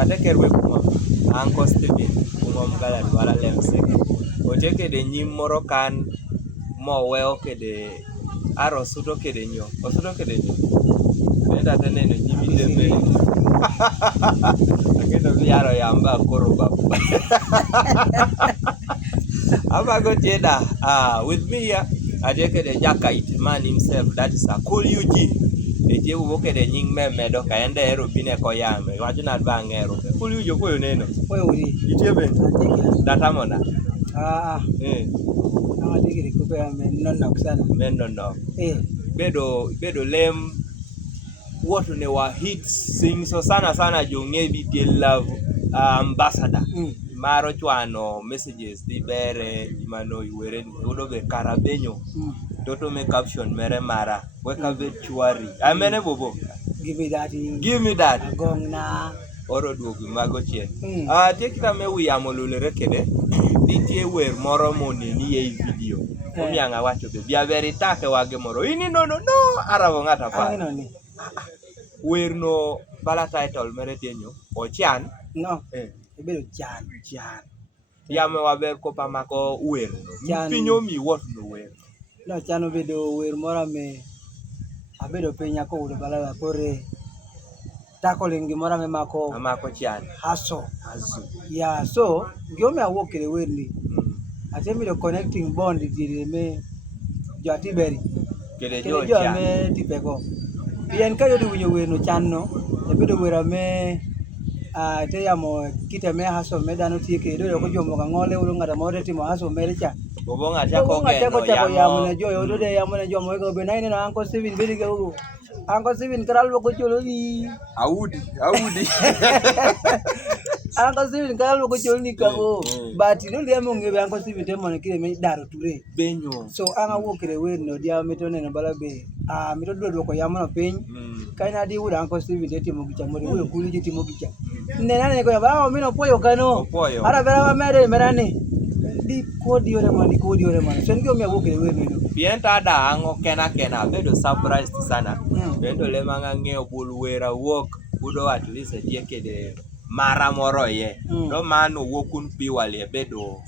Sate kerwe kuma Uncle Stephen kuma mgala wala lemse. Oche kede nyim moro kan mo weo kede aro suto kede nyo. Osuto kede nyo. Nenda tene no nyimi dembe. Akedo biaro yamba koro babu. Abago jeda. With me here, I take the Jakite man himself. That is a cool UG. Eje uwoke de nying medo ka ende ero bine ko yame wacho na bangero kuli ujo koyo neno koyo uri itie ben data mona ama digiri ko ya men non sana bedo lem what ne wa hits sing so sana jo ngebi de love ambassador maro chwano messages di bere mano iwere udo be karabenyo toto me caption mere mara weka be chwari amene bobo give me that agongna oro duogi mago chien tekita me wiyamo lulere kede nitie wer moro moneni ei video omianga wacho be bia beri take wage moro ini no arabo ngata pa wer no bala title mere denyo ochan no bedo chan yame waber ko pamako wer no pinyo mi what no wer no chano bedo wer moro me abedo penya ko udo bala pore tackling gimoro me mako chan haso yeah so giomi awok e wer ni atemi do connecting bond dire me jo atiberi kede jo me tipego bien ka yodi winyo wer no chan no bedo wer me te yamo kite me haso me dano tieke do ko jomo ga ngole udo ngada moro timo haso me cha bobo ngata ko yamo ne jo yodo de yamo ne jo mo go be nai ne Uncle Stephen biri ga ugo Uncle Stephen kral ko cholo ni audi Uncle Stephen kral ko cholo ni kago but no le mo ngebe Uncle Stephen te mo ne kire me daro ture benyo so anga wo kire wer no dia me to ne bala be mi to do ko yamo no piny kaina di wuda Uncle Stephen te timo gicha mo wo kuli ji timo gicha ne nane ko ba mi no poyo kano ara bera mere merani di kodi ore mani so ngio mi awoke wer ni pienta da ango kena bedo surprised sana bendo le manga ngeo bul wera wok udo at least tieke de mara moro ye do mano wokun piwale bedo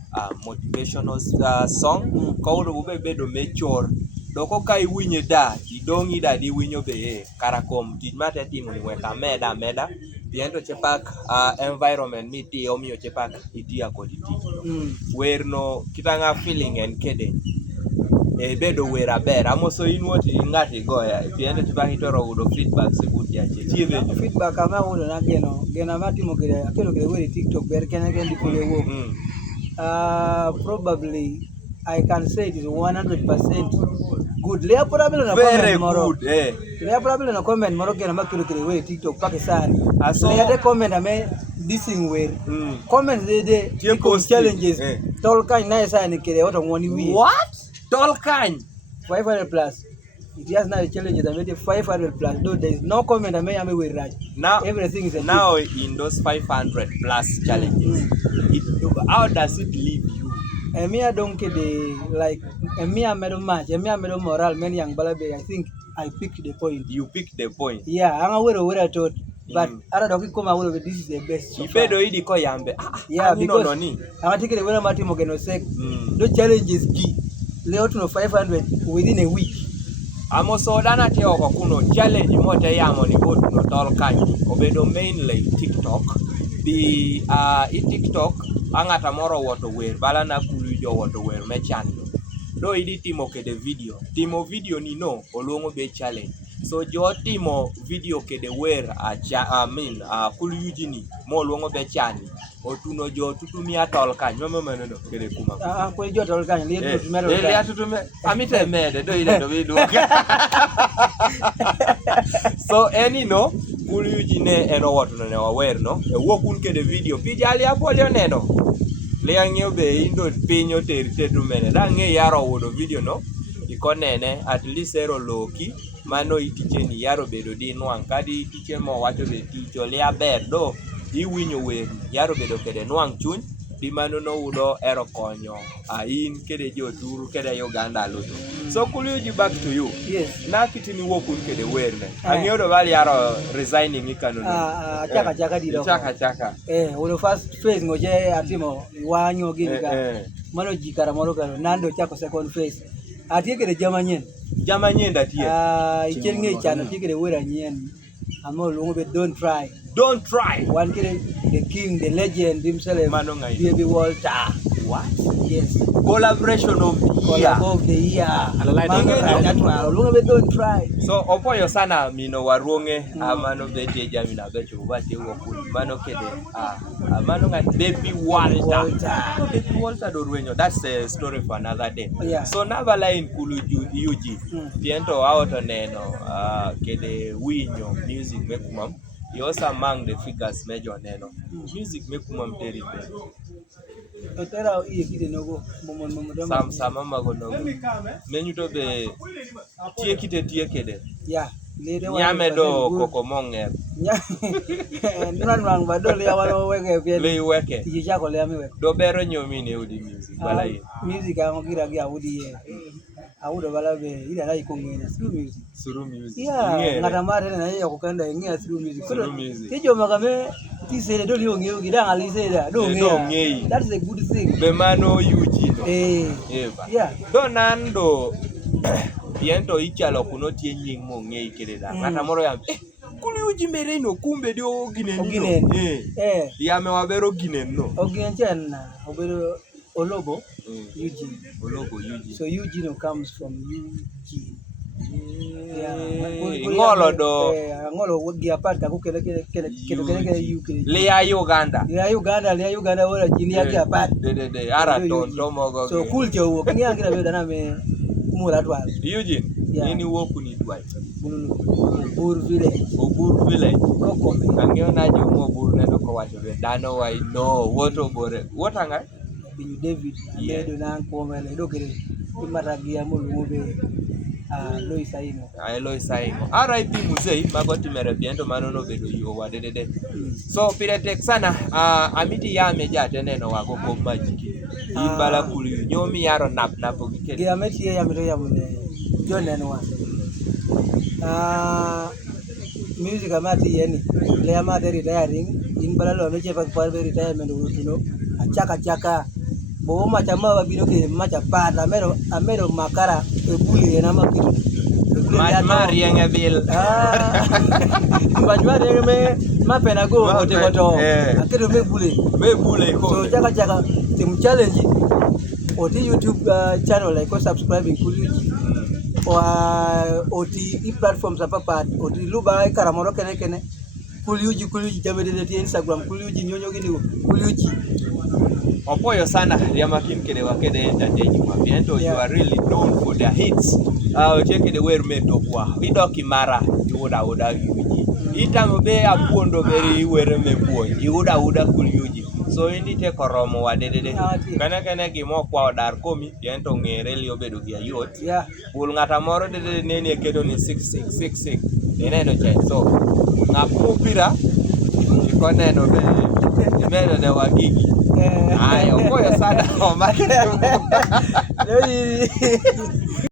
motivational song ko udo bedo mechor doko kai winye da idongi da di winyo be karakom tijmate timo ni weka meda piento chepak environment miti omiyo chepak itia kodi werno kitanga feeling en kede bedo wera ber amoso inwoti ngati goya piento chepak itoro udo feedback sebuti ache chiebe feedback ama udo na gena matimo kede akelo kede wer TikTok ber kene kendi kule wo probably I can say it is 100% good. Lea probably na comment moro. Lea probably na comment moro kena makilo kile we TikTok pakisani. Lea de comment ame dissing we. Comment de challenges. Tolkien na esa ni kile watu ngoni we. What? Tolkien 500 plus. It has now challenges I made 500 plus. Though there is no comment ame we right. Now everything is now in those 500 plus challenges. How does it leave you? Emia don't de like Emia medo match, Emia medo moral many young balabe. I think I picked the point. You picked the point. Yeah, I'm aware where I thought, but I don't come away with this is the best. So Ibedo idi ko yambe. Yeah, because I'm taking the way Martin Mogeno said, no challenges key. Leo to 500 within a week. Amoso dana teo ko kuno challenge mote yamo ni go no Tolkien. Obedo mainly TikTok. The TikTok angata moro woto wer bala na kulu jo woto wer mechando do idi timo kede timo video ni no oluongo be challenge so jo timo video kede wer kulu yujini mo oluongo be chani otuno jo tutumia Tolkien no kede kuma ko jo Tolkien le tutume amite mede do ile do vidu so no kulu yujine eno woto ne wawer no wokun kede video pijali apolio neno le ang'eyo be indo pinyo teru mene da ng'e yaro wudo video no ikonene at least ero loki mano iticheni yaro bedo di nwang kadi itiche mo wacho be ticho le aber do iwinyo wer yaro bedo kede nwang chuny di mano no udo ero konyo in kede joduru kede Uganda luto. So Kuluji, back to you. Yes. Na kitini wokun kede werne. Ang'eyo do bali aro resigning ikano. Chaka. Uno first phase ngoje atimo wanyo gini ka. Mano jikara moro karo nando chako second phase. Atie kede jamanyien datie. Ichenge chano tie kede wera nyien. Amo lungo be don't try. One kid, the king, the legend himself, Baby Walter. What? Yes. Collaboration of the year. Don't try. So opoyo sana mino waruonge amano bete jamina becho bate wokul mano kede amano ngat Baby Walter. Baby Walter do ruenyo. That's a story for another day. Yeah. So never line Kuluji. Tiento auto neno kede winyo music mekumam. He also among the figures major neno. Music mekumam terrible. Otera kide nogo momon Sama mago nogo. Menyuto be tie kede. Yeah. Nyame do koko monger. Nran bado le awalo weke pia. Le weke. Tija ko le amiwe. Do bero nyomi ne udi music balai. Music angogira gi awudi ye. Awudo balabe ila na ikongena suru music. Yeah, ngatamare na yeye yakukanda yengia through music. Tijo magame tisele do liyo ngeo gidanga lisela do ngei. That is a good thing. Be mano yuji no. Yeah. Do nando piento ichalo kuno tie nying mo ngei kededa. Ngata moro ya Kuluji mereno kumbe dio ginen. Yame wabero ginen no. Oginen chana obero Olobo, Eugene. So Eugene comes from Eugene. Ngolo do. Ngolo wogi apart aku kele UK. Lea Uganda wala jini yake apart. De ara tomo go. So cool jo kini angira be dana me mura twal. Eugene. Nini woku ni twai. Obur village. Kokome. Angeo na jo mo bur ne do ko wacho be dano wai no woto bore. Wotanga David Amedo na nkomele dokere imaragia mulube Lois Aimo. RIP Musei magoti mere biento manono bedo yo wadede. So piretek sana amiti ya meja teneno wako ko majiki. Imbala kuli nyomi yaro napo gikele. Ge ameti ya mito ya mune joneno wa. Music amati yeni. Le amati retiring imbala lo meche pa parbe retirement utuno. Chaka bo machama babino ke machapata amero makara ebuli na makitu Marienge bil Marienge me mapena go moto akedo mebule ko so chaka tim challenge oti YouTube channel like subscribing Kuluji or oti platforms apapa oti luba karamoro kene Kuluji jamede Instagram Kuluji nyonyo gini Kuluji Opoyo sana Riamakin kede wakede entertain kwa piento. You are really known for their hits. Cheke de wer meto kwa idoki mara uda yuji. Itamo be apuondo beri were mepuo. Uda Kuluji. So indi te koromo wadede. Kana gimo kwa odar komi piento ngere li obedo gi ayot. Bul ngata moro de neni kedo ni 6666. Eneno che. So ngapupira ikoneno be imeno de wagigi. Ay, opoyo sana.